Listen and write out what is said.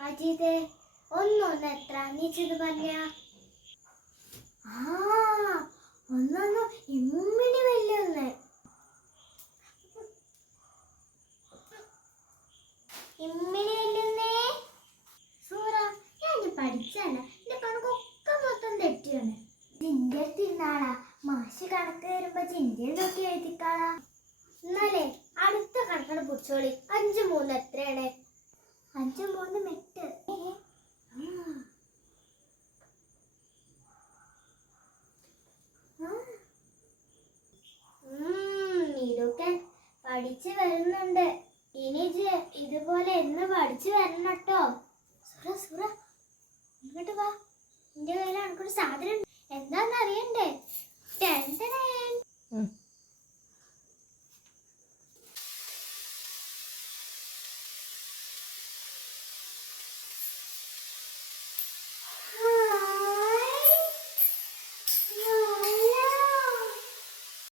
മജീദേ ഒന്നൊന്ന് എത്ര നീച്ചത് പറഞ്ഞ. ആ ഒന്നൊന്ന് ഇമ്മിണി വലിയൊന്ന് ഇമ്മിണി വലിയൊന്നേ സൂറ ഞാൻ പഠിച്ചല്ല എന്റെ കണക്കൊക്കെ മൊത്തം തെറ്റിയാണ്. ജിന്റെ മാഷി മാഷ് കണക്ക് വരുമ്പോ ജിന്റെ നോക്കി എഴുതിക്കാളാ. എന്നാലേ അടുത്ത കണക്കാണ് പിടിച്ചോളി. അഞ്ച് മൂന്ന് എത്രയാണ് അഞ്ച് മൂന്ന് മെട്ട് ഏ, ആ. ആ. ഉം, ഇതൊക്കെ പഠിച്ചു വരുന്നുണ്ട്. ഇനി ഇതുപോലെ എന്ന് പഠിച്ചു വരണം കേട്ടോ സുറ സുറ. ഇങ്ങോട്ട് വാ. എന്റെ കയ്യിൽ എനിക്കൊരു സാധനം